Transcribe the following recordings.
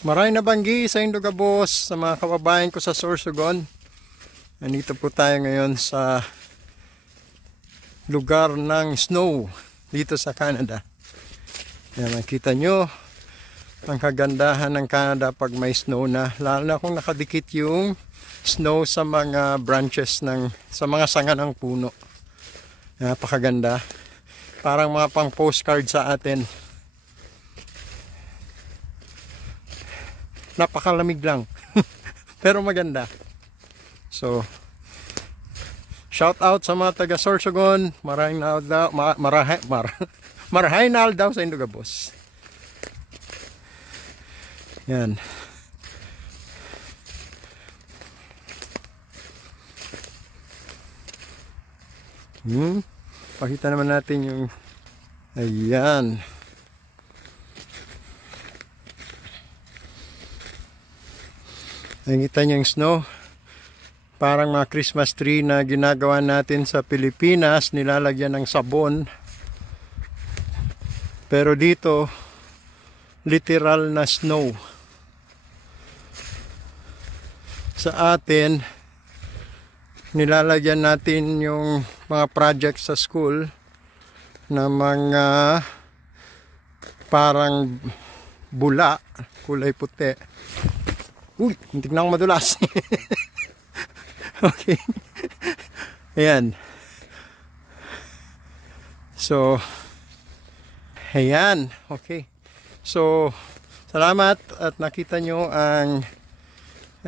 Maraming nabanggi sa Indogabos, sa mga kababayan ko sa Sorsogon. Nandito po tayo ngayon sa lugar ng snow dito sa Canada. Yan, makita nyo ang kagandahan ng Canada pag may snow na. Lalo na kung nakadikit yung snow sa mga branches sa mga sanga ng puno. Napakaganda. Parang mga pang postcard sa atin. Napakalamig lang. Pero maganda. So, shout out sa mga taga Sorsogon. Marahay na daw sa Indogabos. Yan. Pakita naman natin yung ayan. Nakikita niyo yung snow. Parang mga Christmas tree na ginagawa natin sa Pilipinas, nilalagyan ng sabon. Pero dito, literal na snow. Sa atin, nilalagyan natin yung mga projects sa school na mga parang bula, kulay puti. Uy, hindi na ako madulas. Okay. Ayan. So, ayan. Okay. So, salamat at nakita nyo ang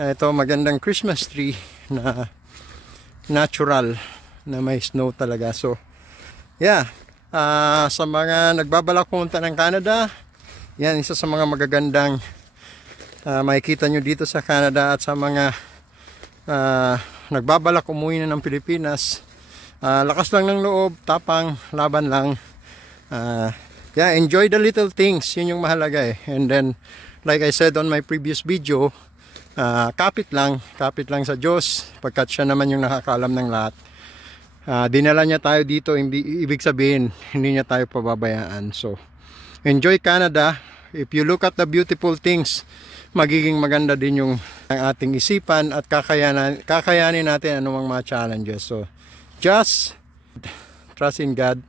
ito magandang Christmas tree na natural na may snow talaga. So, yeah. Sa mga nagbabalak pumunta ng Canada, yan isa sa mga magagandang makikita nyo dito sa Canada. At sa mga nagbabalak umuwi na ng Pilipinas, lakas lang ng loob, tapang, laban lang. Yeah, enjoy the little things, yun yung mahalaga eh. And then, like I said on my previous video, kapit lang sa Diyos, pagkat siya naman yung nakakaalam ng lahat. Dinala niya tayo dito, ibig sabihin, hindi niya tayo pababayaan. So, enjoy Canada. If you look at the beautiful things, magiging maganda din yung ating isipan at kakayanin natin anumang mga challenges. So, just trust in God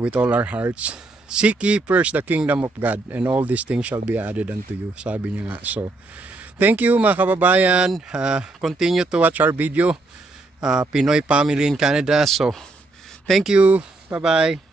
with all our hearts. Seek ye first the kingdom of God, and all these things shall be added unto you. Sabi niya nga. So, thank you mga kababayan. Continue to watch our video, Pinoy Family in Canada. So, thank you. Bye-bye.